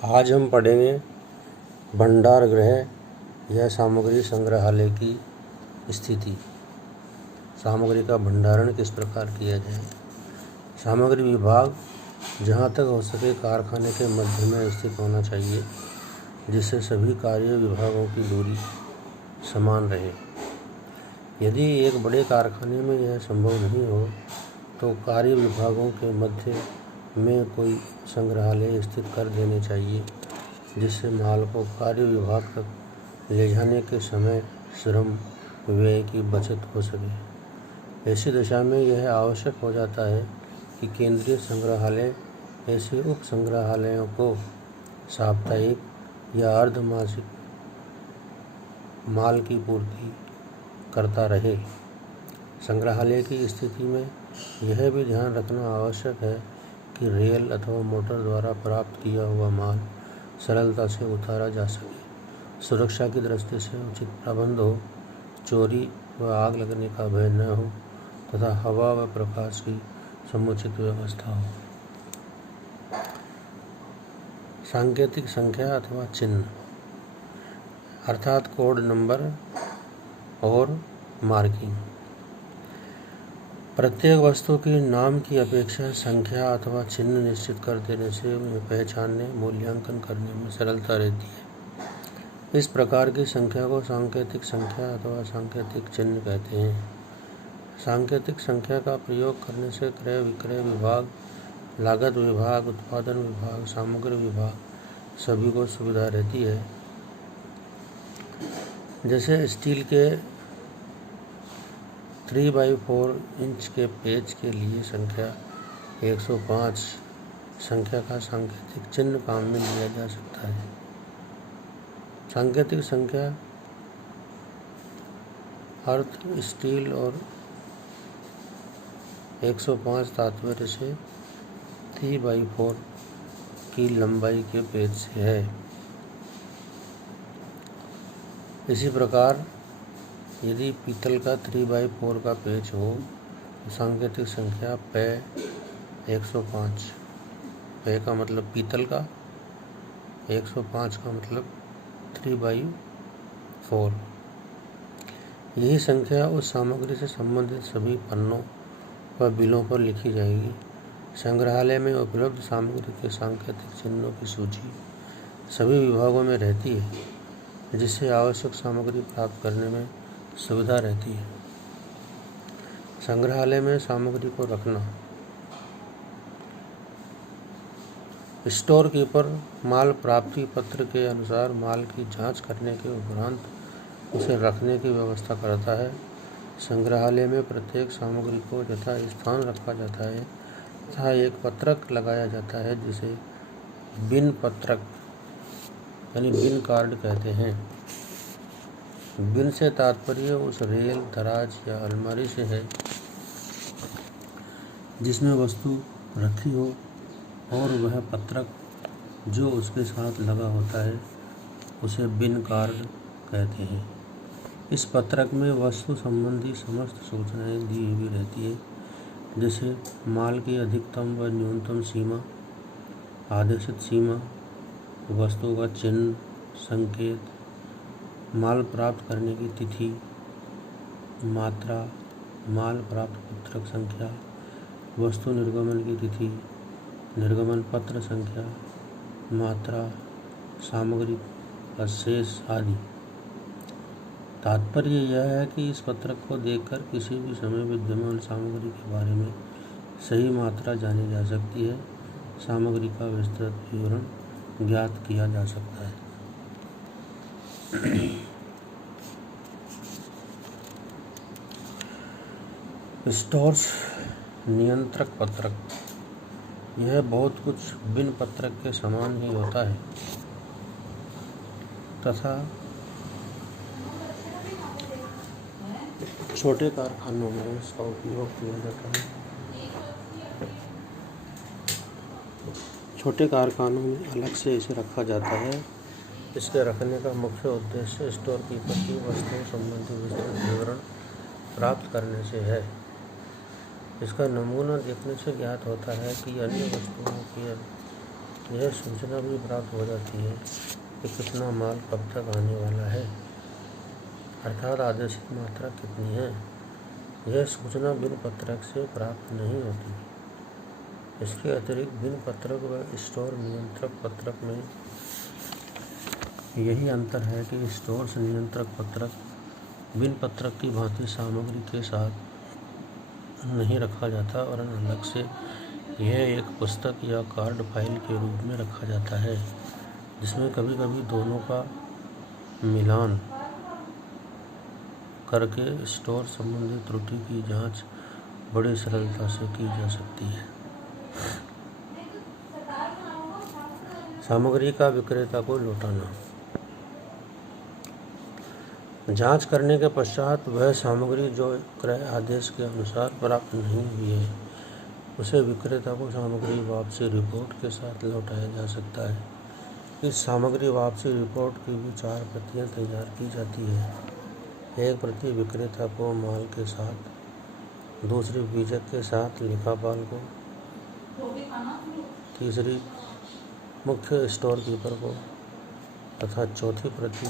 आज हम पढ़ेंगे भंडार गृह या सामग्री संग्रहालय की स्थिति। सामग्री का भंडारण किस प्रकार किया जाए। सामग्री विभाग जहाँ तक हो सके कारखाने के मध्य में स्थित होना चाहिए, जिससे सभी कार्य विभागों की दूरी समान रहे। यदि एक बड़े कारखाने में यह संभव नहीं हो तो कार्य विभागों के मध्य में कोई संग्रहालय स्थित कर देने चाहिए, जिससे माल को कार्य विभाग तक ले जाने के समय श्रम व्यय की बचत हो सके। ऐसी दशा में यह आवश्यक हो जाता है कि केंद्रीय संग्रहालय ऐसे उप संग्रहालयों को साप्ताहिक या अर्धमासिक माल की पूर्ति करता रहे। संग्रहालय की स्थिति में यह भी ध्यान रखना आवश्यक है कि रेल अथवा मोटर द्वारा प्राप्त किया हुआ माल सरलता से उतारा जा सके, सुरक्षा की दृष्टि से उचित प्रबंध हो, चोरी व आग लगने का भय न हो तथा हवा व प्रकाश की समुचित व्यवस्था हो। सांकेतिक संख्या अथवा चिन्ह अर्थात कोड नंबर और मार्किंग। प्रत्येक वस्तु के नाम की अपेक्षा संख्या अथवा चिन्ह निश्चित कर देने से उन्हें पहचानने, मूल्यांकन करने में सरलता रहती है। इस प्रकार की संख्या को सांकेतिक संख्या अथवा सांकेतिक चिन्ह कहते हैं। सांकेतिक संख्या का प्रयोग करने से क्रय विक्रय विभाग, लागत विभाग, उत्पादन विभाग, सामग्री विभाग सभी को सुविधा रहती है। जैसे स्टील के 3x4 इंच के पेज के लिए संख्या 105 संख्या का सांकेतिक चिन्ह काम में लिया जा सकता है। सांकेतिक संख्या अर्थ स्टील और 105 तात्पर्य से 3x4 की लंबाई के पेज से है। इसी प्रकार यदि पीतल का 3x4 का पेज हो तो सांकेतिक संख्या पै 105, पै का मतलब पीतल का, 105 का मतलब 3x4। यही संख्या उस सामग्री से संबंधित सभी पन्नों व बिलों पर लिखी जाएगी। संग्रहालय में उपलब्ध सामग्री के सांकेतिक चिन्हों की सूची सभी विभागों में रहती है, जिससे आवश्यक सामग्री प्राप्त करने में सुविधा रहती है। संग्रहालय में सामग्री को रखना। स्टोर कीपर माल प्राप्ति पत्र के अनुसार माल की जांच करने के उपरांत उसे रखने की व्यवस्था करता है। संग्रहालय में प्रत्येक सामग्री को यथा स्थान रखा जाता है तथा एक पत्रक लगाया जाता है, जिसे बिन पत्रक यानी बिन कार्ड कहते हैं। बिन से तात्पर्य उस रेल, दराज या अलमारी से है जिसमें वस्तु रखी हो और वह पत्रक जो उसके साथ लगा होता है उसे बिन कार्ड कहते हैं। इस पत्रक में वस्तु संबंधी समस्त सूचनाएं दी हुई रहती है, जैसे माल की अधिकतम व न्यूनतम सीमा, आदेशित सीमा, वस्तु का चिन्ह, संकेत, माल प्राप्त करने की तिथि, मात्रा, माल प्राप्त पत्रक संख्या, वस्तु निर्गमन की तिथि, निर्गमन पत्र संख्या, मात्रा, सामग्री का शेष आदि। तात्पर्य यह है कि इस पत्रक को देखकर किसी भी समय विद्यमान सामग्री के बारे में सही मात्रा जानी जा सकती है, सामग्री का विस्तृत विवरण ज्ञात किया जा सकता है। स्टोर्स नियंत्रक पत्रक। यह बहुत कुछ बिन पत्रक के समान ही होता है तथा छोटे कारखानों में इसका उपयोग किया जाता है। छोटे कारखानों में अलग से इसे रखा जाता है। इसके रखने का मुख्य उद्देश्य स्टोर कीपर की वस्तुओं संबंधी विस्तृत विवरण प्राप्त करने से है। इसका नमूना देखने से ज्ञात होता है कि अन्य वस्तुओं के यह सूचना भी प्राप्त हो जाती है कि कितना माल कब तक आने वाला है, अर्थात आदेशित मात्रा कितनी है। यह सूचना बिन पत्रक से प्राप्त नहीं होती। इसके अतिरिक्त बिन पत्रक व स्टोर नियंत्रक पत्रक में यही अंतर है कि स्टोर नियंत्रक पत्रक बिन पत्रक की भांति सामग्री के साथ नहीं रखा जाता और अलग से यह एक पुस्तक या कार्ड फाइल के रूप में रखा जाता है, जिसमें कभी कभी दोनों का मिलान करके स्टोर संबंधी त्रुटि की जांच बड़ी सरलता से की जा सकती है। सामग्री का विक्रेता को लौटाना। जांच करने के पश्चात वह सामग्री जो क्रय आदेश के अनुसार प्राप्त नहीं हुई है, उसे विक्रेता को सामग्री वापसी रिपोर्ट के साथ लौटाया जा सकता है। इस सामग्री वापसी रिपोर्ट की भी 4 प्रतियां तैयार की जाती है। एक प्रति विक्रेता को माल के साथ, दूसरी बीजक के साथ लेखापाल को, तीसरी मुख्य स्टोर कीपर को तथा चौथी प्रति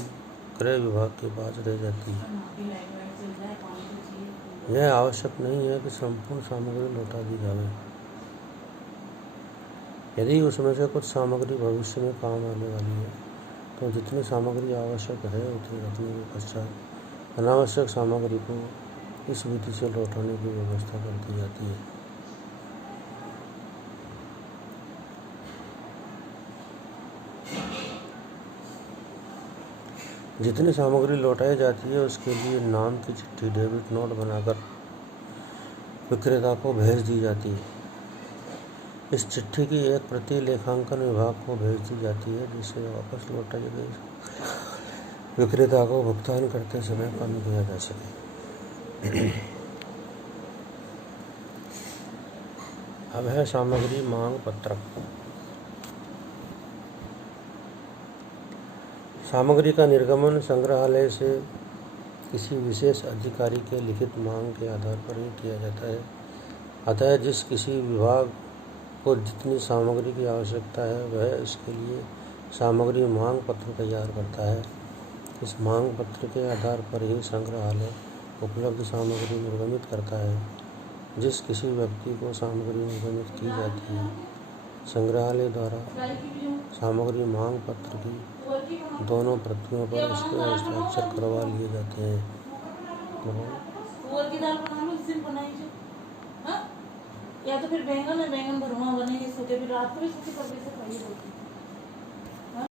क्रय विभाग के पास रह जाती है। यह आवश्यक नहीं है कि संपूर्ण सामग्री लौटा दी जाए। यदि उसमें से कुछ सामग्री भविष्य में काम आने वाली है तो जितनी सामग्री आवश्यक है उतनी रखने के पश्चात अनावश्यक सामग्री को इस विधि से लौटाने की व्यवस्था कर दी जाती है। जितनी सामग्री लौटाई जाती है उसके लिए नाम की चिट्ठी डेबिट नोट बनाकर विक्रेता को भेज दी जाती है। इस चिट्ठी की एक प्रति लेखांकन विभाग को भेज दी जाती है, जिसे वापस लौटाई गई विक्रेता को भुगतान करते समय कम किया जा सके। अब है सामग्री मांग पत्रक। सामग्री का निर्गमन संग्रहालय से किसी विशेष अधिकारी के लिखित मांग के आधार पर ही किया जाता है। अतः जिस किसी विभाग को जितनी सामग्री की आवश्यकता है वह इसके लिए सामग्री मांग पत्र तैयार करता है। इस मांग पत्र के आधार पर ही संग्रहालय उपलब्ध सामग्री निर्गमित करता है। जिस किसी व्यक्ति को सामग्री निर्गमित की जाती है, संग्रहालय द्वारा सामग्री मांग पत्र की दोनों प्रतियों पर उसके हस्ताक्षर करवा लिए जाते हैं। या तो फिर बैंगन भरुआ बनेंगे, सोचे फिर रात को भी सोचे कब से खाइए।